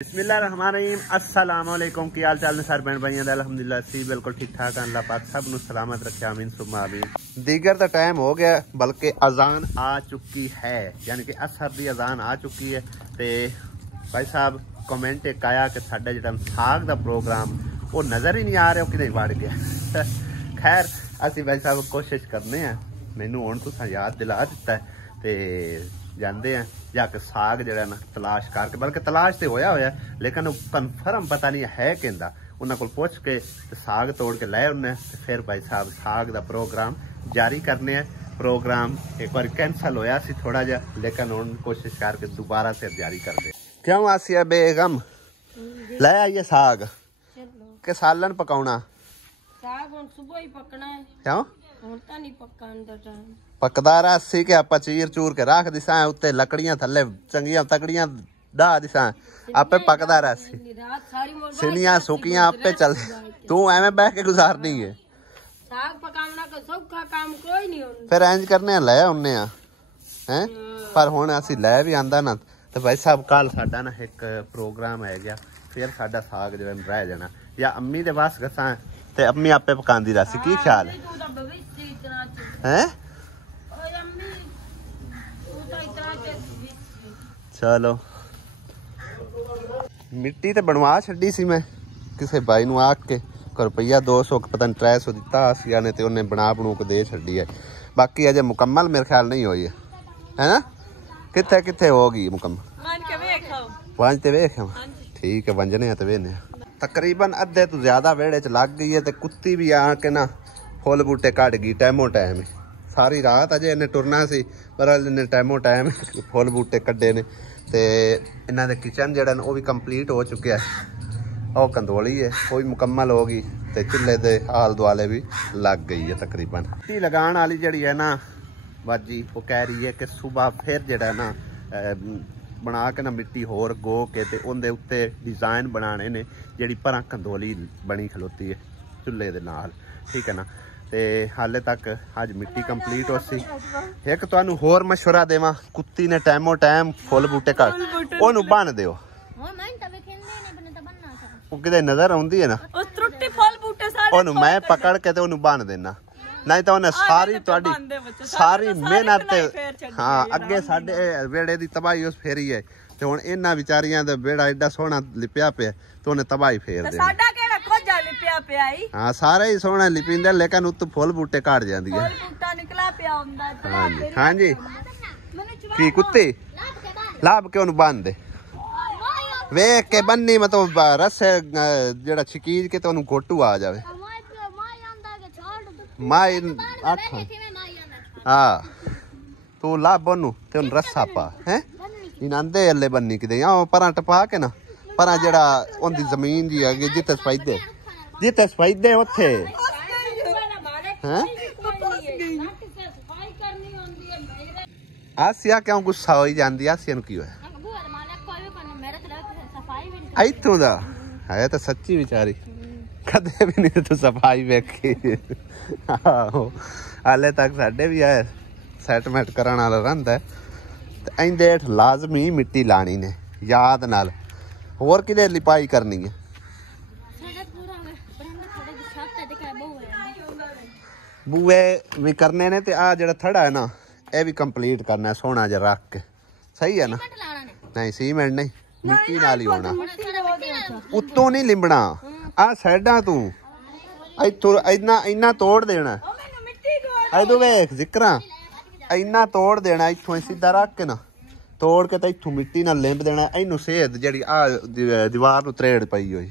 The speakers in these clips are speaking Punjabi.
बिस्मिल्लाहिर्रहमानिर्रहीम अस्सलाम वालेकुम की हाल चाल ने सर भैन भाइयों अल्हम्दुलिल्लाह सी बिल्कुल ठीक ठाक अल्लाह पाक सब नु सलामत रखे आमीन सुम्मा आमीन। दीगर दा टाइम हो गया बल्कि अजान आ चुकी है यानी कि असर दी अजान आ चुकी है। ते भाई साहब कमेंट एक आया कि साडा जेड़ा साग दा प्रोग्राम वो नज़र ही नहीं आ रहा कि वड़ गया। खैर असी भाई साहब कोशिश करने हैं, मैनू हुण तुसां याद दिला दिता है ते जाते हैं जाके साग जरा ना तलाश करके, बल्कि तलाश तो होया होया लेकिन कन्फर्म पता नहीं है कहता उन्होंने को पुछ के साग तोड़ के लै उन्हें फिर भाई साहब साग का प्रोग्राम जारी करने हैं। प्रोग्राम एक बार कैंसल होया सी थोड़ा जा लेकिन हुण कोशिश करके दोबारा से जारी कर दे। क्यों आसिया बेगम लै आइए साग के सालन पकाउना साग हुण सुबह ही पकना है क्यों हुण तां नहीं पकाण दा टाइम पकदा रहा के आप चीर चूर के रख दिसा उत्ते लकड़ियां थले चंगियां तकड़ियां डा दिसा आपे पकदा रहा सिनिया सुकियां आपे चल तू एवें बह के गुजारनी है। साग पकावना का सौखा काम कोई नहीं होंदा फिर इंज करने लै आउने हैं पर हुण असी लै भी आंदा ना ते भाई साहब कल साडा ना एक प्रोग्राम है गया फिर साडा साग जो रह जाना या अम्मी दे पास गसा ते अम्मी आपे पकांदी रसी की ख्याल है चलो मिट्टी तो बनवा छी सी मैं किसी भाई नूं आख के रुपया 200 पता नहीं 300 दिता आसिया ने ते उन्हें बना बनू के दे छी है। बाकी अजे मुकम्मल मेरे ख्याल नहीं हुई है ना किथे किथे होगी मुकम्मल वंज ते वेख ठीक है वंजने तो वेने तकरीबन अद्धे तो ज्यादा वेड़े च लग गई है ते कुत्ती भी आके ना फुल बूटे कट गई टाइमो टाइम सारी रात अजे इन्हें टुरना सी पर इन्हें टाइमो टाइम फुल बूटे कड्डे ने ते इन्हां दे किचन जेड़ा वो भी कंप्लीट हो चुका है और कंदोली है वो भी मुकम्मल होगी ते चुल्हे दे आल दुआले भी लग गई है तकरीबन। मिट्टी लगाण वाली जिहड़ी है ना बाजी वो कह रही है कि सुबह फिर जेड़ा ना बना के ना मिट्टी होर गो के ते उहदे उत्ते डिजाइन बनाने ने जिहड़ी परां कंदोली बनी खलोती है चुल्हे दे नाल ठीक है ना। ते हाले तक अज मिट्टी कंप्लीट हो सी। एक तुहानू होर मशवरा देवां कुत्ती ने टाइमो टाइम फुल बूटे कट ओनू बन दिओ किते नजर आउंदी है ना ओनू मैं पकड़ के ते ओनू बन देना नहीं तो उन्हें सारी तुहाडी सारी मेहनत हाँ अगे साडे वेड़े दी तबाही उस फेरी है ते हुण इन्हां विचारियां दा बेड़ा एडा सोहना लिपिया पे तो उन्हें तबाही फेर दे साडा केड़ा खोजा लिपिया पे आई हाँ सारे ही सोहना लिपिंदे लेकिन उत्तों फुल बूटे काट जांदी है फुल बूटा निकला पिया हुंदा हां जी की कुत्ती लाभ के ओनू बांध दे वेख के बन्नी मतलब रस्से जेड़ा छिकीज के तो ओनू घोटू आ जावे माई आख हाँ तू लाभ ओनू ते ओनू रस्सा पा हैं इनांदे अल्ले बन्नी किते आ परां टपा के ना परां जेड़ा ओंदी जमीन जी है जिते सफाईदे ओथे हैं आसिया क्यों गुस्सा होई जांदी आसिया नु की होया इत्थों दा है तो सच्ची बेचारी कदे भी नहीं तू सफाई वेखी आहो हाले तक साडे भी है सेटमेंट करन वाला रहिंदा है इंदे हेठ लाजमी मिट्टी लानी ने याद नाल होर किदे लिपाई करनी है बूए भी करने ने ते आ जेड़ा थड़ा है ना ये भी कंप्लीट करना है सोना जा रख के सही है ना नहीं सीमेंट नहीं मिट्टी नाल ही होना उत्तों नहीं लिंबना आ साइडा तू इथों इन्ना इन्ना तोड़ देना इधर वेख जिक्रा इन्ना तोड़ देना इथों सीधा रख के ना तोड़ के तो इथों मिट्टी नाल लिंब देना इनू सेहत जी आ दीवार नू त्रेड़ पई हुई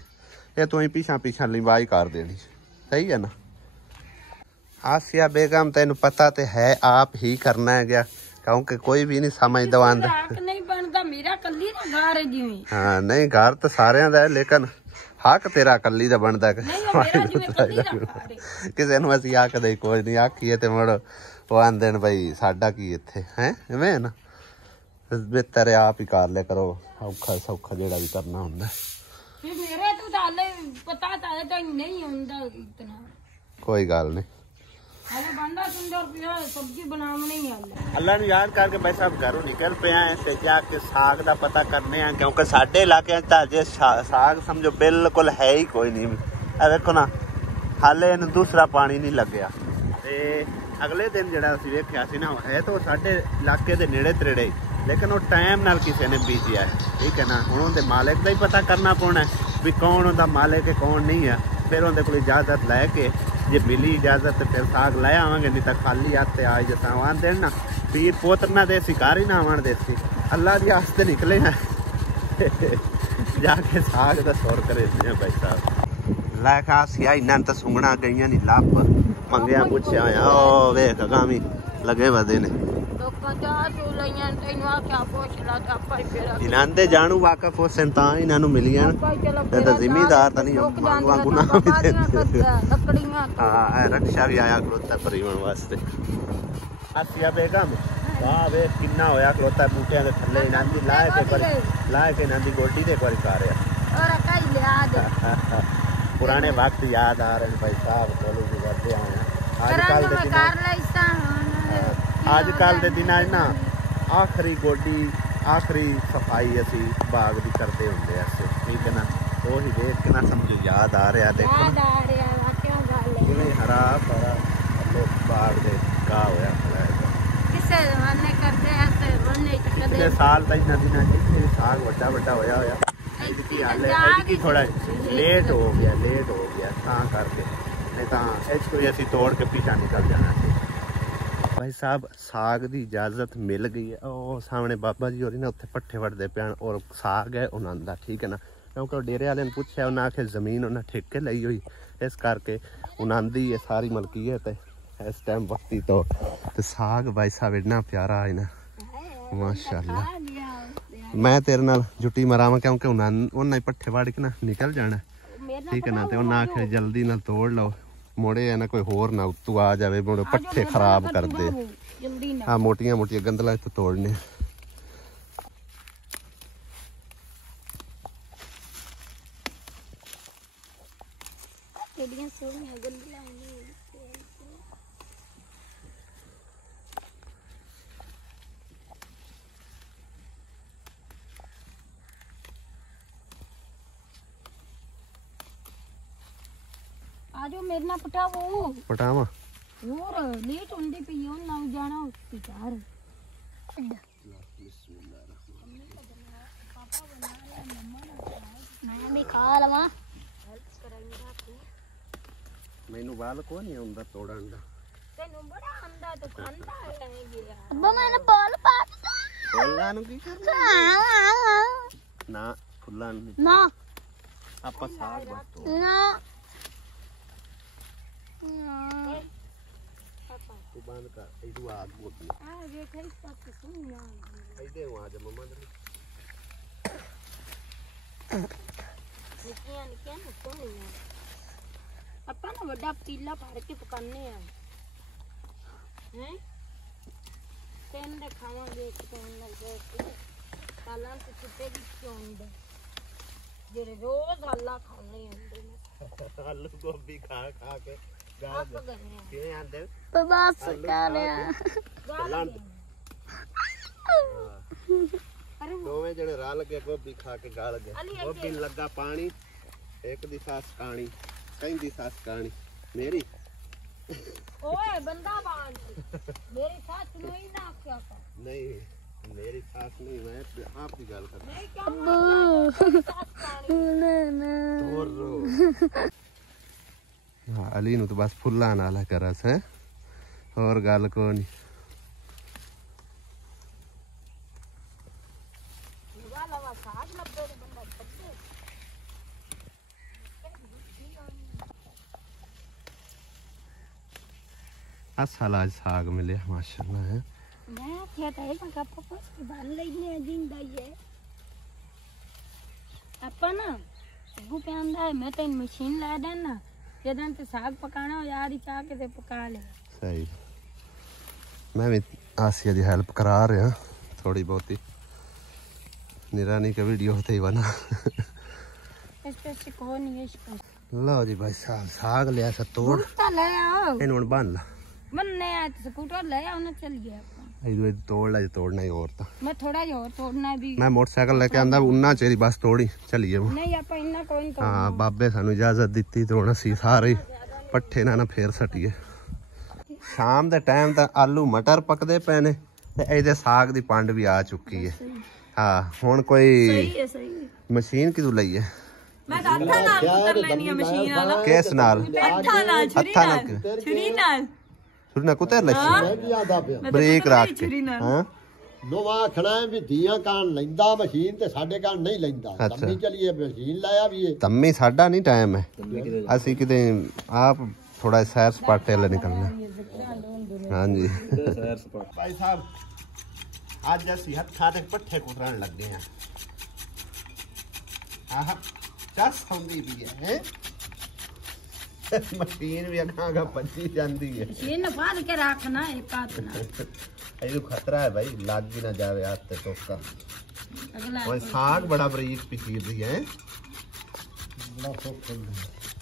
ये तू ही पिछा पिछा लिंबाई कर देनी सही है ना। आसिया बेगम तेन पता तो है आप ही करना है क्या क्योंकि कोई भी नहीं समझ दवांदा हाँ नहीं घर तो सारे दा है लेकिन हक तेरा कली दा बनदा किसी नू असीं आखदे कोई नहीं आखीए ते मुड़ वो आंदे ने भाई साडा की इत्थे हैं इवें है ना बेहतर आप ही कर लिया करो औखा सौखा जेड़ा भी करना हुंदा कोई गल नहीं अरे बंदा सुंदर पिया सब्जी बनावनी ही अल्लाह ਨੂੰ ਯਾਦ ਕਰਕੇ ਭਾਈ ਸਾਹਿਬ ਘਰੋਂ ਨਿਕਲ ਪਿਆ ਐਸੇ ਜਾ ਕੇ ਸਾਗ ਦਾ ਪਤਾ ਕਰਨੇ ਆ ਕਿਉਂਕਿ ਸਾਡੇ ਇਲਾਕੇ 'ਚ ਤਾਂ ਜੇ ਸਾਗ ਸਮਝੋ ਬਿਲਕੁਲ ਹੈ ਹੀ ਕੋਈ ਨਹੀਂ ਇਹ ਵੇਖੋ ਨਾ ਹਾਲੇ ਇਹਨੂੰ ਦੂਸਰਾ ਪਾਣੀ ਨਹੀਂ ਲੱਗਿਆ ਤੇ ਅਗਲੇ ਦਿਨ ਜਿਹੜਾ ਅਸੀਂ ਵੇਖਿਆ ਸੀ ਨਾ ਹੈ ਤਾਂ ਸਾਡੇ ਇਲਾਕੇ ਦੇ ਨੇੜੇ ਤੇੜੇ ਲੇਕਿਨ ਉਹ ਟਾਈਮ ਨਾਲ ਕਿਸੇ ਨੇ ਬੀਜਿਆ ਠੀਕ ਹੈ ਨਾ ਹੁਣ ਉਹਦੇ ਮਾਲਕ ਦਾ ਹੀ ਪਤਾ ਕਰਨਾ ਪੈਣਾ ਵੀ ਕੌਣ ਉਹਦਾ ਮਾਲਕ ਹੈ ਕੌਣ ਨਹੀਂ ਹੈ ਫਿਰ ਉਹਦੇ ਕੋਲ ਇਜਾਜ਼ਤ ਲੈ ਕੇ ਜੇ ਮਿਲੀ ਇਜਾਜ਼ਤ ਫਿਰ ਸਾਗ ਲੈ ਆਵਾਂਗੇ ਨਹੀਂ ਤਾਂ ਖਾਲੀ ਹੱਥ ਆ ਜਿੱਦਾਂ ਆਵਾਂ ਦੇਣ ਨਾ ਪੀਰ ਪੁੱਤਰ ਨਾ ਦੇ ਸਿਕਾਰ ਹੀ ਨਾ ਆਵਣ ਦੇ ਸੀ ਅੱਲਾ ਦੀ ਆਸਤੇ ਨਿਕਲੇ ਆ ਜਾ ਕੇ ਸਾਗ ਦਾ ਸੌਰ ਕਰੇ ਨੇ ਭਾਈ ਸਾਹਿਬ ਲੈ ਖਾ ਸਿਆ ਇਹਨਾਂ ਤਾਂ ਸੁੰਗਣਾ ਗਈਆਂ ਨਹੀਂ ਲੱਭ ਮੰਗਿਆ ਪੁੱਛਿਆ ਆ ਉਹ ਵੇਖ ਗਾਮੀ ਲੱਗੇ ਵਦੇ ਨੇ ਲੋਕਾਂ ਦਾ ਜੋ ਲਈਆਂ ਤੈਨੂੰ ਆ ਕਿਆ ਪੁੱਛ ਲਾ ਤਾਂ ਆਪਾਂ ਹੀ ਫੇਰ ਇਹਨਾਂ ਦੇ ਜਾਣੂ ਵਾਕਫ ਹੋ ਤਾਂ ਇਹਨਾਂ ਨੂੰ ਮਿਲੀਆਂ ਇਹ ਤਾਂ ਜ਼ਿਮੀਦਾਰ ਤਾਂ ਨਹੀਂ ਵਾਂਗੂ ਨਾ ਲੱਕੜੀਆਂ ਹਾਂ ਇਹ ਰਕਸ਼ਾ ਵੀ ਆਇਆ ਖਲੋਤਾ ਪਰਿਵਣ ਵਾਸਤੇ ਆਸਿਆ ਬੇਗਮ ਵਾਹ ਵੇ ਕਿੰਨਾ ਹੋਇਆ ਖਲੋਤਾ ਬੂਟਿਆਂ ਦੇ ਥੱਲੇ ਇਹਨਾਂ ਦੀ ਲਾਏ ਕੇ ਇਹਨਾਂ ਦੀ ਗੋਡੀ ਦੇ ਇੱਕ ਵਾਰੀ ਕਰ ਰਿਹਾ ਔਰ ਕਾਈ ਲਿਆ ਦੇ पुराने वक्त याद आ रहे हैं भाई साहब चलो जी करते आए आजकल के दिन ना आखिरी गोडी आखिरी सफाई असी बाग की करते होंगे ऐसे ठीक है ना वो ही देख के ना समझो याद आ रहा देखो हरा भरा बाग दे का होया पिछले साल तक इन्हां दिनां इत्थे साग वड्डा वड्डा होया होया थोड़ा लेट हो गया ਤਾਂ ਕਰਕੇ नहीं ਤਾਂ ਇਸ ਕੋਈ ਅਸੀਂ ਤੋੜ ਕੇ ਪੀछा ਨਿਕਲ ਜਾਣਾ ਸੀ ਭਾਈ ਸਾਹਿਬ ਸਾਗ ਦੀ ਇਜਾਜ਼ਤ ਮਿਲ ਗਈ ਹੈ ਉਹ ਸਾਹਮਣੇ ਬਾਬਾ ਜੀ ਹੋਰੀ ਨਾ ਉੱਥੇ ਪੱਠੇ ਵੜਦੇ ਪਿਆਣ ਔਰ ਸਾਗ ਹੈ ਉਹਨਾਂ ਦਾ ਠੀਕ ਹੈ ਨਾ ਕਿਉਂਕਿ ਡੇਰੇ ਵਾਲਿਆਂ ਨੇ ਪੁੱਛਿਆ ਉਹਨਾਂ ਆਖੇ ਜ਼ਮੀਨ ਉਹਨਾਂ ਠੇਕੇ ਲਈ ਹੋਈ ਇਸ ਕਰਕੇ ਉਹਨਾਂ ਦੀ ਇਹ ਸਾਰੀ ਮਲਕੀਅਤ ਹੈ ਇਸ ਟਾਈਮ ਵਕਤੀ ਤੋਂ ਤੇ ਸਾਗ ਭਾਈ ਸਾਹਿਬ ਇੰਨਾ ਪਿਆਰਾ ਹੈ ਨਾ ਮਾਸ਼ਾਅੱਲਾ ਮੈਂ ਤੇਰੇ ਨਾਲ ਜੁੱਟੀ ਮਰਾਵਾਂ ਕਿਉਂਕਿ ਉਹਨਾਂ ਹੀ ਪੱਠੇ ਵੜ ਕੇ ਨਾ ਨਿਕਲ ਜਾਣਾ ਠੀਕ ਹੈ ਨਾ ਤੇ ਉਹਨਾਂ ਆਖਿਆ ਜਲਦੀ ਨਾਲ ਤੋੜ ਲਓ ਮੋੜੇ ਨਾ ਕੋਈ ਹੋਰ ਨਾ ਉੱਤੋਂ ਆ ਜਾਵੇ ਮੋੜੇ ਪੱਠੇ ਖਰਾਬ ਕਰਦੇ ਹਾਂ ਮੋਟੀਆਂ ਮੋਟੀਆਂ ਗੰਦਲਾਂ ਇੱਥੇ ਤੋੜਨੇ ਕਿਹੜੀਆਂ ਸੋਹਣੀਆਂ ਗੰਦਲਾਂ आजो मेरे ना पटावो पटावा और लेट होंदी पई ओ ना जाना हॉस्पिटल मैं भी खा लवा मैनू बाल को नहीं आंदा तोड़न दा तेनू बड़ा आंदा तो खांदा है गया अब्बा मैंने बाल पाट दे फुल्लां नु की करना ना फुल्लां ना आपा साग बस ना तू बंद कर इधू आग बोती आ देखै तक सुन ना इधे वहां जा मम्मा दे निकिया निकिया ना सुन ਆਪਾਂ ਨਾ ਵੱਡਾ ਪਤੀਲਾ ਭਰ ਕੇ ਪਕਾਨੇ ਆ ਹੈ ਤੈਨੂੰ ਦੇ ਖਾਵਾਂਗੇ ਇੱਕ ਤਾਂ ਨਾਲ ਦੇ ਕਾਲਾਂ ਤੇ ਚਿੱਟੇ ਦੀ ਚੌਂਡ ਜਿਹੜੇ ਰੋਜ਼ ਆਲਾ ਖਾਣੇ ਹੁੰਦੇ ਨੇ ਆਲੂ ਗੋਭੀ ਖਾ ਖਾ ਕੇ ਗਾ ਕੇ ਆਂਦੇ बस कर ਦੋਵੇਂ ਜਿਹੜੇ ਰਲ ਕੇ ਗੋਭੀ ਖਾ ਕੇ ਗਲ ਗਏ ਗੋਭੀ ਨੂੰ ਲੱਗਾ ਪਾਣੀ ਇੱਕ ਦੀ ਸਾਸ ਕਾਣੀ ਕਹਿੰਦੀ ਸਾਸ ਕਾਣੀ ਮੇਰੀ ਓਏ ਬੰਦਾ ਬਾਣ ਮੇਰੀ ਸਾਸ ਨੂੰ ਹੀ ਨਾ ਆਖਿਆ ਕਰ ਨਹੀਂ ਮੇਰੀ ਸਾਸ ਨਹੀਂ ਮੈਂ ਆਪ ਦੀ ਗੱਲ ਕਰ ਨਹੀਂ ਕਿਉਂ ਹਾਂ ਅਲੀ ਨੂੰ ਤਾਂ ਬਸ ਫੁੱਲਾਂ ਨਾਲ ਕਰਸ ਹੈ ਹੋਰ ਗੱਲ ਕੋ ਨਹੀਂ असला साग मिले माशाल्लाह है मैं क्या था एक का पापा की बाल लेने जिंदा ये अपा ना वो पे आंदा है मैं तो मशीन ला देना जदन ते साग पकाना हो यार चाह के ते पका ले सही मैं भी आसिया दी हेल्प करा रहा थोड़ी बहुत ही निरानी का वीडियो होते ही बना इस को नहीं है लो जी भाई साग लिया सा तोड़ ले आओ इन हुन बन ला ਮੰਨੇ ਆ ਸਕੂਟਰ ਲੈ ਆਉਣਾ ਚੱਲ ਗਿਆ ਆਪਾਂ ਇਹ ਤੋੜ ਲੈ ਤੋੜਨਾ ਹੀ ਹੋਰ ਤਾਂ ਮੈਂ ਥੋੜਾ ਜਿਹਾ ਹੋਰ ਤੋੜਨਾ ਵੀ ਮੈਂ ਮੋਟਰਸਾਈਕਲ ਲੈ ਕੇ ਆਂਦਾ ਉਨਾ ਚੇਰੀ ਬਸ ਤੋੜੀ ਚੱਲੀਏ ਨਹੀਂ ਆਪਾਂ ਇੰਨਾ ਕੋਈ ਨਹੀਂ ਹਾਂ ਬਾਬੇ ਸਾਨੂੰ ਇਜਾਜ਼ਤ ਦਿੱਤੀ ਤੇ ਹੁਣ ਅਸੀਂ ਸਾਰੇ ਪੱਠੇ ਨਾਲ ਫੇਰ ਸਟੀਏ ਸ਼ਾਮ ਦੇ ਟਾਈਮ ਤਾਂ ਆਲੂ ਮਟਰ ਪੱਕਦੇ ਪਏ ਨੇ ਤੇ ਇਹਦੇ ਸਾਗ ਦੀ ਪੰਡ ਵੀ ਆ ਚੁੱਕੀ ਹੈ ਹਾਂ ਹੁਣ ਕੋਈ ਸਹੀ ਮਸ਼ੀਨ ਕਿਦੋਂ ਲਈ ਹੈ ਮੈਂ ਤਾਂ ਹੱਥਾਂ ਨਾਲ ਕੁੱਤਰ ਲੈਣੀ ਆ ਮਸ਼ੀਨ ਵਾਲਾ ਕਿਸ ਨਾਲ ਹੱਥਾਂ ਨਾਲ ਛੁਰੀ ਨਾਲ ਛੁਰੀ ਨਾਲ ਕੁੱਤਰ ਲੱਛੀ ਬ੍ਰੇਕ ਰੱਖ ਕੇ ਹਾਂ ਨੋਵਾ ਆਖਣਾ ਵੀ ਧੀਆਂ ਕਾਣ ਲੈਂਦਾ ਮਸ਼ੀਨ ਤੇ ਸਾਡੇ ਕਾਣ ਨਹੀਂ ਲੈਂਦਾ ਲੰਮੀ ਚਲੀਏ ਮਸ਼ੀਨ ਲਾਇਆ ਵੀ ਇਹ ਤੰਮੀ ਸਾਡਾ ਨਹੀਂ ਟਾਈਮ ਹੈ ਅਸੀਂ ਕਿਤੇ ਆਪ ਥੋੜਾ ਸੈਰ ਸਪਾਟੇ ਵਾਲੇ ਨਿਕਲਣਾ ਹਾਂਜੀ ਭਾਈ ਸਾਹਿਬ ਅੱਜ ਅਸੀਂ ਹੱਥਾਂ ਤੇ ਪੱਠੇ ਕੁਤਰਨ ਲੱਗੇ ਆ ਆਹ ਚੱਸ ਹੁੰਦੀ ਵੀ ਹੈ ਮਸ਼ੀਨ ਵੀ ਅੱਗਾ ਭੱਜੀ ਜਾਂਦੀ ਹੈ ਮਸ਼ੀਨ ਫਾੜ ਕੇ ਰੱਖਣਾ ਇਹ ਪਾਤਨਾ ਇਹਨੂੰ ਖਤਰਾ ਹੈ ਭਾਈ ਲੱਗ ਵੀ ਨਾ ਜਾਵੇ ਹੱਥ ਤੇ ਟੋਕਾ ਅਗਲਾ ਉਹ ਸਾਗ ਬੜਾ ਬਰੀਕ ਪੀਰ ਰਹੀ ਹੈ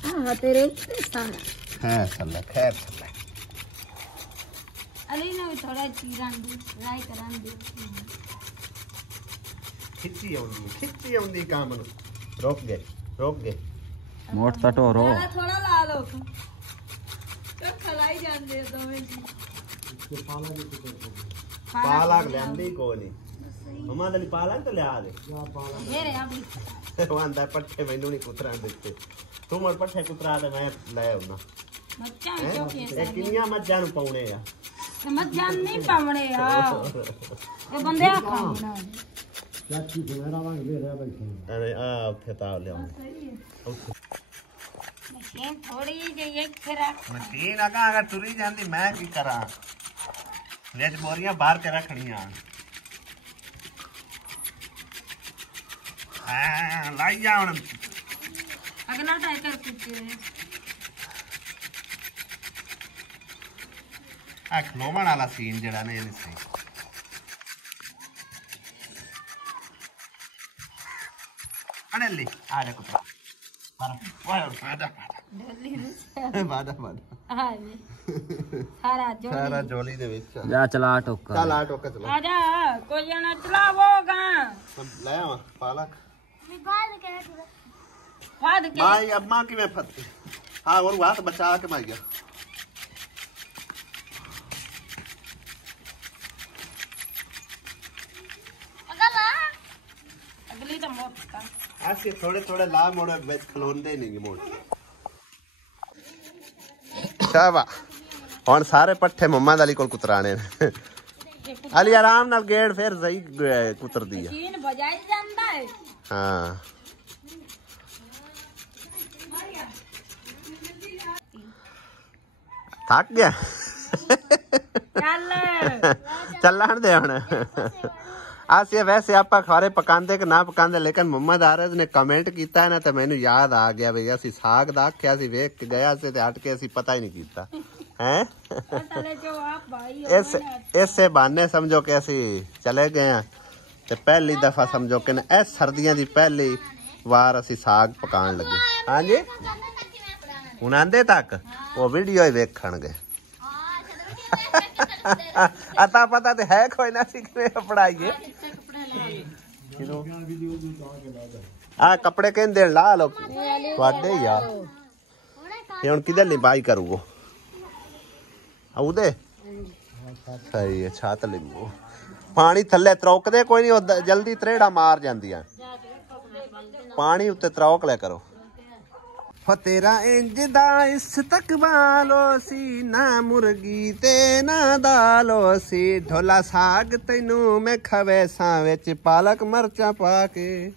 ਹਾਂ ਤੇਰੇ ਸਾਰਾ ਹੈ ਸੱਲਾ ਖੈਰ ਸੱਲਾ ਅਲੀ ਨਾ ਵੀ ਥੋੜਾ ਚੀਰਾਂ ਦੀ ਰਾਈ ਕਰਾਂ ਦੀ ਖਿੱਚੀ ਆਉਂਦੀ ਕੰਮ ਨੂੰ ਰੁਕ ਗਏ ਮੋਟ ਤਾਂ ਢੋਰੋ ਥੋੜਾ ਲਾ ਲਓ ਖਲਾਈ ਜਾਂਦੇ ਦੋਵੇਂ ਜੀ ਪਾਲਕ ਲੈਂਦੀ ਕੋਈ ਨਹੀਂ ਮਮਾ ਦੇ ਲਈ ਪਾਲਕ ਤਾਂ ਲਿਆ ਦੇ ਮੇਰੇ ਆ ਵੀ ਉਹ ਆਂਦਾ ਪੱਠੇ ਮੈਨੂੰ ਨਹੀਂ ਕੁਤਰਾਂ ਦਿੱਤੇ ਤੂੰ ਮਰ ਪੱਠੇ ਕੁਤਰਾ ਤੇ ਮੈਂ ਲੈ ਆਉਣਾ ਬੱਚਾ ਕਿਉਂ ਇਹ ਕੇਸਾ ਕਿੰਨੀਆਂ ਮੱਝਾਂ ਨੂੰ ਪਾਉਣੇ ਆ ਮੱਝਾਂ ਨਹੀਂ ਪਾਵਣੇ ਆ ਇਹ ਬੰਦੇ ਆ ਖਾਣਾ ਚਾਚੀ ਫੇਰਾ ਵਾਂਗ ਵੇਰਿਆ ਬੈਠੇ ਅਰੇ ਆ ਉੱਥੇ ਤਾਂ ਲਿਆਉਂਦੇ ਮਸ਼ੀਨ ਥੋੜੀ ਜਿਹੀ ਇੱਕ ਰੱਖ ਮਸ਼ੀਨ ਅਗਾ ਤੁਰੀ ਜਾਂਦੀ ਮੈਂ ਕੀ ਕਰਾਂ ਲੈ ਬੋਰੀਆਂ ਬਾਹਰ ਕੇ ਰੱਖਣੀਆਂ ਹਾਂ ਲਾਈ ਜਾ ਹੁਣ ਅਗਲਾ ਟਾਈ ਕਰ ਕੁੱਤੇ ਆ ਖਲੋਵਣ ਵਾਲਾ ਸੀਨ ਜਿਹੜਾ ਨੇ ਇਹਨੇ ਸੀ ਅਨੇਲੀ ਆ ਜਾ ਕੁੱਤਾ ਵਾਹ ਬਾਦਾ ਹਾਂ ਸਾਰਾ ਜੋਲੀ ਦੇ ਵਿੱਚ ਜਾ ਚਲਾ ਟੋਕਾ ਚੱਲ ਆ ਟੋਕਾ ਚਲਾ ਆ ਜਾ ਕੋਈ ਜਣਾ ਚਲਾਵੋਗਾ ਲੈ ਆਵਾਂ ਪਾਲਕ ਫਾਦ ਕੇ ਮਾਈ ਅੰਮਾ ਕਿਵੇਂ ਫੱਤੀ ਹਾਂ ਉਹ ਹੱਥ ਬਚਾ ਕੇ ਮਾਈਆ ਅਗਲੀ ਤਾਂ ਮੋਟਾ ਅਸੀਂ ਥੋੜੇ ਲਾ ਮੋੜੇ ਵਿੱਚ ਖਲੋਂਦੇ ਨਹੀਂ ਮੋੜ ਸ਼ਾਬਾ ਹੁਣ ਸਾਰੇ ਪੱਠੇ ਮੰਮਾ ਦਾਲੀ ਕੋਲ ਕੁਤਰਾਣੇ ਨੇ ਅਲੀ ਆਰਾਮ ਨਾਲ ਗੇੜ ਫਿਰ ਸਹੀ ਕੁਤਰਦੀ ਆ ਮਸ਼ੀਨ ਵਜਾਈ ਜਾਂਦਾ ਹੈ ਹਾਂ ਥੱਕ ਗਿਆ ਚੱਲ ਚੱਲਣ ਦੇ ਹੁਣ ਅਸੀਂ ਵੈਸੇ ਆਪਾਂ ਖਾਰੇ ਪਕਾਉਂਦੇ ਕਿ ਨਾ ਪਕਾਉਂਦੇ ਲੇਕਿਨ ਮੁਹੰਮਦ ਆਰਜ਼ ਨੇ ਕਮੈਂਟ ਕੀਤਾ ਹੈ ਨਾ ਤੇ ਮੈਨੂੰ ਯਾਦ ਆ ਗਿਆ ਬਈ ਅਸੀਂ ਸਾਗ ਦਾ ਆਖਿਆ ਸੀ ਵੇਖ ਕੇ ਗਿਆ ਸੀ ਤੇ ਹਟ ਕੇ ਅਸੀਂ ਪਤਾ ਹੀ ਨਹੀਂ ਕੀਤਾ ਹੈ ਤਲੇ ਜੋ ਆਪ ਭਾਈ ਇਸੇ ਬਹਾਨੇ ਸਮਝੋ ਕਿ ਅਸੀਂ ਚਲੇ ਗਏ ਆ ਤੇ ਪਹਿਲੀ ਦਫਾ ਸਮਝੋ ਕਿ ਇਹ ਸਰਦੀਆਂ ਦੀ ਪਹਿਲੀ ਵਾਰ ਅਸੀਂ ਸਾਗ ਪਕਾਉਣ ਲੱਗੇ ਹਾਂਜੀ ਹੁਣ ਆਂਦੇ ਤੱਕ ਉਹ ਵੀਡੀਓ ਹੀ ਵੇਖਣਗੇ ਅਤਾ ਪਤਾ ਤੇ ਹੈ ਕੋਈ ਨਾ ਸੀ ਕਿਵੇਂ ਪੜਾਈਏ ਆ ਕੱਪੜੇ ਕਹਿੰਦੇ ਲਾ ਲੋ ਤੁਹਾਡੇ ਯਾਰ ਇਹ ਹੁਣ ਕਿਧਰ ਲਈ ਬਾਈ ਕਰੂਗੋ ਉਹਦੇ ਸਹੀ ਹੈ ਛਾਤ ਲਿੰਬੂ ਪਾਣੀ ਥੱਲੇ ਤਰੋਕਦੇ ਕੋਈ ਨਹੀਂ ਜਲਦੀ ਤਰੇੜਾ ਮਾਰ ਜਾਂਦੀਆਂ ਪਾਣੀ ਉੱਤੇ ਤਰੋਕ ਲਿਆ ਕਰੋ ਹੋ ਤੇਰਾ ਇੰਜ ਦਾ ਇਸਤਕਬਾਲੋ ਸੀ ਨਾ ਮੁਰਗੀ ਤੇ ਨਾ ਦਾਲੋ ਸੀ ਢੋਲਾ ਸਾਗ ਤੈਨੂੰ ਮੈਂ ਖਵੇ ਸਾਂ ਵਿੱਚ ਪਾਲਕ ਮਰਚਾਂ ਪਾ ਕੇ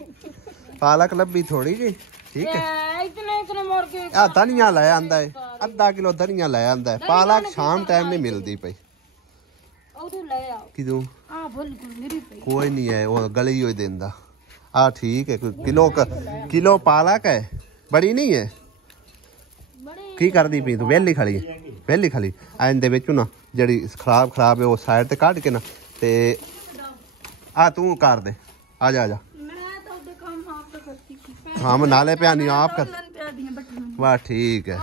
ਪਾਲਕ ਲੱਭੀ ਥੋੜੀ ਜੀ ਠੀਕ ਹੈ ਇਤਨੇ ਮੁਰਗੇ ਆ ਧਨੀਆ ਲੈ ਆਂਦਾ ਹੈ ਅੱਧਾ ਕਿਲੋ ਧਨੀਆ ਲੈ ਆਂਦਾ ਹੈ ਪਾਲਕ ਸ਼ਾਮ ਟਾਈਮ ਨਹੀਂ ਮਿਲਦੀ ਪਈ ਉਦੋਂ ਲੈ ਆਓ ਕਿਦੋਂ ਆ ਭੁੱਲ ਮੇਰੀ ਪਈ ਕੋਈ ਨਹੀਂ ਹੈ ਉਹ ਗਲੀ ਹੋਈ ਦਿੰਦਾ ਆ ਠੀਕ ਹੈ ਕਿਲੋ ਪਾਲਕ ਹੈ ਬੜੀ ਨਹੀਂ ਹੈ ਕੀ ਕਰਦੀ ਪਈ ਤੂੰ ਵਿਹਲੀ ਖਲੀ ਐਨ ਦੇ ਵਿੱਚ ਨਾ ਜਿਹੜੀ ਖਰਾਬ ਹੈ ਉਹ ਸਾਈਡ ਤੇ ਕੱਢ ਕੇ ਨਾ ਤੇ ਆ ਤੂੰ ਕਰ ਦੇ ਆ ਜਾ ਮੈਂ ਤਾਂ ਉਹਦੇ ਕੰਮ ਆਪ ਤਾਂ ਕਰਤੀ ਹਾਂ ਮੈਂ ਨਾਲੇ ਪਿਆਨੀ ਆਪ ਕਰ ਵਾਹ ਠੀਕ ਹੈ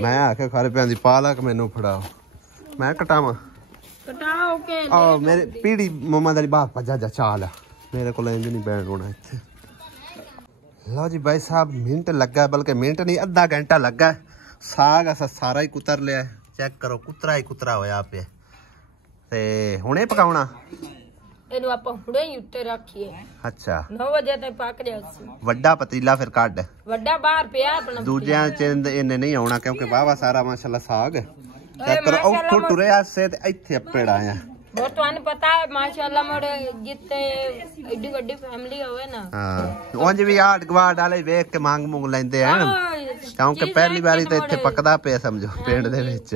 ਮੈਂ ਆਖਿਆ ਖਾਰੇ ਪਿਆਂ ਦੀ ਪਾਲਕ ਮੈਨੂੰ ਫੜਾਓ मैं कटावा कटाओ के आ मेरे पीड़ी मम्मा दी बात भजा जा चाल मेरे को इंज नहीं बैठ होना इत्थे लो जी भाई साहब मिनट लगा बल्कि मिनट नहीं आधा घंटा लगा साग असा सारा ही कुतर लिया चेक करो कुतरा ही कुतरा होया पे ते हुणे पकाउणा ਇਹਨੂੰ ਆਪਾਂ ਹੁਣੇ ਹੀ ਉੱਤੇ ਰੱਖੀਏ अच्छा 9 ਵਜੇ ਤੱਕ ਪੱਕ ਰਿਹਾ ਸੀ ਵੱਡਾ ਪਤੀਲਾ ਫਿਰ ਕੱਢ ਵੱਡਾ ਬਾਹਰ ਪਿਆ ਆਪਣਾ ਦੂਜਿਆਂ ਚ ਇਹਨੇ ਨਹੀਂ ਆਉਣਾ ਕਿਉਂਕਿ ਵਾਵਾ ਸਾਰਾ ਮਾਸ਼ਾਅੱਲਾ ਸਾਗ ਚੈੱਕ ਕਰੋ ਉੱਥੋਂ ਟੁਰੇ ਆਸੇ ਤੇ ਇੱਥੇ ਅੱਪੜ ਆਇਆ ਬਹੁਤ ਤੁਹਾਨੂੰ ਪਤਾ ਹੈ ਮਾਸ਼ਾਅੱਲਾ ਮੋੜੇ ਜਿੱਤੇ ਏਡੀ ਵੱਡੀ ਫੈਮਿਲੀ ਹੋਵੇ ਨਾ ਹਾਂ ਉਂਝ ਵੀ ਆੜ ਗਵਾੜ ਵਾਲੇ ਵੇਖ ਕੇ ਮੰਗ ਮੁੰਗ ਲੈਂਦੇ ਆ ਕਿਉਂਕਿ ਪਹਿਲੀ ਵਾਰੀ ਤੇ ਇੱਥੇ ਪੱਕਦਾ ਪਿਆ ਸਮਝੋ ਪਿੰਡ ਦੇ ਵਿੱਚ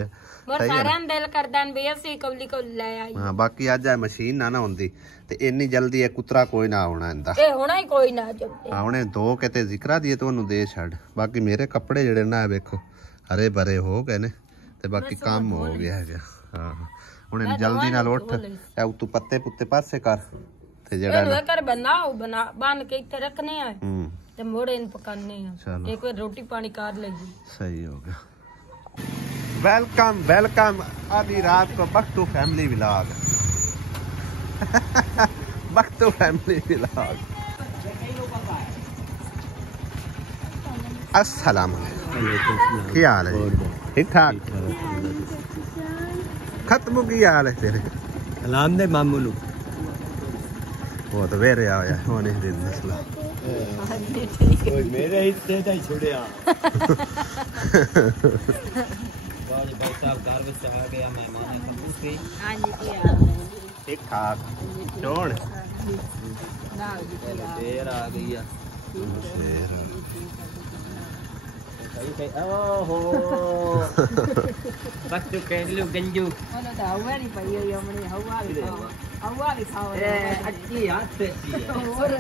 ਮੋਰ ਸਾਰਿਆਂ ਦਿਲ ਕਰਦਾ ਵੀ ਅਸੀਂ ਕਬਲੀ ਕੋ ਲੈ ਆਈ ਹਾਂ ਬਾਕੀ ਅੱਜ ਆ ਮਸ਼ੀਨ ਨਾ ਹੁੰਦੀ ਤੇ ਇੰਨੀ ਜਲਦੀ ਇਹ ਕੁਤਰਾ ਕੋਈ ਨਾ ਆਉਣਾ ਇਹਦਾ ਇਹ ਹੋਣਾ ਹੀ ਕੋਈ ਨਾ ਚੱਲਦੇ ਆਉਣੇ ਦੋ ਕਿਤੇ ਜ਼ਿਕਰਾ ਦੀ ਤੁਹਾਨੂੰ ਦੇ ਛੱਡ ਬਾਕੀ ਮੇਰੇ ਕੱਪੜੇ ਜਿਹੜੇ ਨਾ ਵੇਖੋ ਹਰੇ ਭਰੇ ਹੋ ਗਏ ਨੇ ਤੇ ਬਾਕੀ ਕੰਮ ਹੋ ਗਿਆ ਹੈਗਾ ਹਾਂ ਹੁਣ ਇਹਨੂੰ ਜਲਦੀ ਨਾਲ ਉੱਠ ਐ ਉਤੋਂ ਪੱਤੇ ਪੁੱਤੇ ਪਾਸੇ ਕਰ ਤੇ ਜਿਹੜਾ ਇਹਨੂੰ ਕਰ ਬਣਾਓ ਬਣ ਕੇ ਇੱਥੇ ਰੱਖਨੇ ਆ ਹੂੰ ਤੇ ਮੋੜੇ ਇਹਨੂੰ ਪਕਾਉਣੇ ਆ ਇੱਕ ਵਾਰ ਰੋਟੀ ਪਾਣੀ ਕਰ ਲੈਗੀ सही हो गया वेलकम वेलकम अभी रात को बख्तू फैमिली व्लॉग बख्तू फैमिली व्लॉग अस्सलाम वालेकुम क्या हाल है ठीक ठाक खत्म की हाल है तेरे सलाम दे मामू नु वो तो वेरे आया होने दिन मसला कोई मेरे हिस्से दा ही छुड़िया वाले भाई साहब घर में आ गया मेहमान है कंबूसी हां जी की हाल है ठीक ठाक छोड़ ना जी की हाल देर आ गई है ओहो बच्चों के लिए गंजू ਉਹਨੇ ਤਾਂ ਹਵਾ ਨਹੀਂ ਪਈ ਹੋਈ ਹਮਣੇ ਹਵਾ ਵੀ ਖਾਓ अच्छी हाथ से ਹੋਰ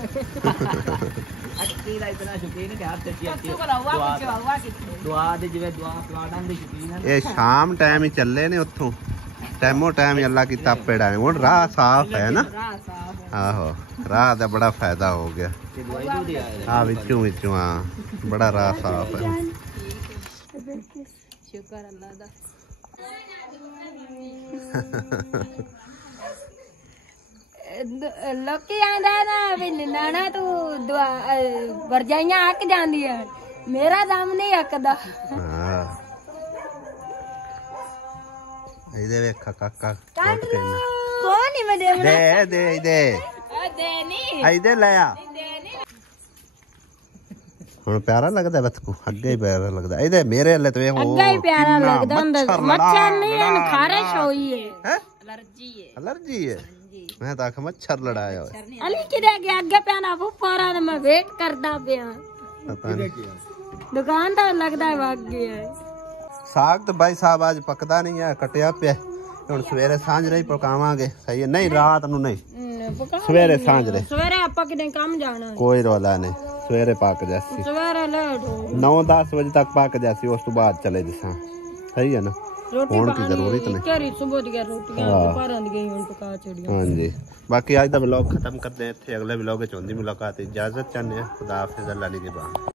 अच्छी दा इतना शौकीन है कि हाथ से अच्छी ਕੋਲ ਹਵਾ ਕਿੱਥੇ दुआ दे जिवे दुआ प्लाटां दे शौकीन है ਇਹ ਸ਼ਾਮ ਟਾਈਮ ਹੀ ਚੱਲੇ ਨੇ ਉੱਥੋਂ ਟਾਈਮੋ ਟਾਈਮ ਹੀ ਅੱਲਾ ਕੀਤਾ ਪੇੜਾ ਹੁਣ ਰਾਹ ਸਾਫ਼ ਹੈ ਨਾ ਰਾਹ ਸਾਫ ਆਹੋ ਰਾਹ ਦਾ ਬੜਾ ਫਾਇਦਾ ਹੋ ਗਿਆ कि दवाई दो दी आए ਆ ਵਿੱਚੋਂ ਹਾਂ ਬੜਾ ਰਾਹ ਸਾਫ਼ ਹੈ ਸ਼ੁਕਰ ਅੱਲਾ ਦਾ ਲੋਕੀ ਆਂਦਾ ਨਾ ਵੀ ਨਾਨਾ ਤੂੰ ਵਰਜਾਈਆਂ ਅੱਕ ਜਾਂਦੀਆਂ ਮੇਰਾ ਦਮ ਨਹੀਂ ਅੱਕਦਾ ਹਾਂ ਇਹਦੇ ਵੇਖ ਕਾਕਾ ਟੁੱਟ ਕੇ ਨਾ ਕੋਈ ਨਹੀਂ ਮੈਂ ਦੇ ਦੇ ਦੇ ਦੇ ਨਹੀਂ ਇਹਦੇ ਲੈ ਆ ਹੁਣ ਪਿਆਰਾ ਲੱਗਦਾ ਬਤਕੂ ਅੱਗੇ ਹੀ ਪਿਆਰਾ ਲੱਗਦਾ ਇਹਦੇ ਮੇਰੇ ਹੱਲੇ ਤੇ ਵੇਖੋ ਅੱਗਾ ਹੀ ਪਿਆਰਾ ਲੱਗਦਾ ਹੁੰਦਾ ਮੱਛਰ ਨਹੀਂ ਇਹਨੂੰ ਖਾਰਿਸ਼ ਹੋਈ ਹੈ ਅਲਰਜੀ ਹੈ ਮੈਂ ਤਾਂ ਆਖ ਮੱਛਰ ਲੜਾਇਆ ਹੋਇਆ ਅਲੀ ਕਿਹਦੇ ਅੱਗੇ ਪਿਆਣਾ ਫੁੱਫਾਰਾ ਨੇ ਮੈਂ ਵੇਟ ਕਰਦਾ ਪਿਆ ਪਤਾ ਨਹੀਂ ਦੁਕਾਨ ਤਾਂ ਲੱਗਦਾ ਵਗ ਗਿਆ ਸਾਗ ਤਾਂ ਬਾਈ ਸਾਹਿਬ ਅੱਜ ਪੱਕਦਾ ਨਹੀਂ ਹੈ ਕਟਿਆ ਪਿਆ ਹੁਣ ਸਵੇਰੇ ਸਾਂਝਰੇ ਹੀ ਪਕਾਵਾਂਗੇ ਸਹੀ ਹੈ ਨਹੀਂ ਰਾਤ ਨੂੰ ਨਹੀਂ ਸਵੇਰੇ ਸਾਂਝਰੇ ਸਵੇਰੇ ਆਪਾਂ ਕਿਤੇ ਕੰਮ ਜਾਣਾ ਕੋਈ ਰੌਲਾ ਨਹੀਂ ਸਵੇਰੇ ਪੱਕ ਜਾਸੀ ਸਵੇਰੇ ਲੇਟ 9-10 ਵਜੇ ਤੱਕ ਪੱਕ ਜਾਸੀ ਉਸ ਤੋਂ ਬਾਅਦ ਚਲੇ ਜਸਾਂ ਸਹੀ ਹੈ ਨਾ ਹੁਣ ਕੀ ਜ਼ਰੂਰਤ ਨਹੀਂ ਕਿਹੜੀ ਸਵੇਰ ਦੀਆਂ ਰੋਟੀਆਂ ਦੁਪਹਿਰਾਂ ਦੀਆਂ ਹੁਣ ਪਕਾ ਛੜੀਆਂ ਹਾਂਜੀ ਬਾਕੀ ਅੱਜ ਦਾ ਵਲੌਗ ਖਤਮ ਕਰਦੇ ਹਾਂ ਇੱਥੇ ਅਗਲੇ ਵਲੌਗ ਵਿੱਚ ਹੁੰਦੀ ਮੁਲਾਕਾਤ ਇਜਾਜ਼ਤ ਚਾਹੁੰਦੇ ਹਾਂ ਖੁਦਾ ਹਾਫਿਜ਼ ਅੱਲਾ ਨਿਗਹਿਬਾਨ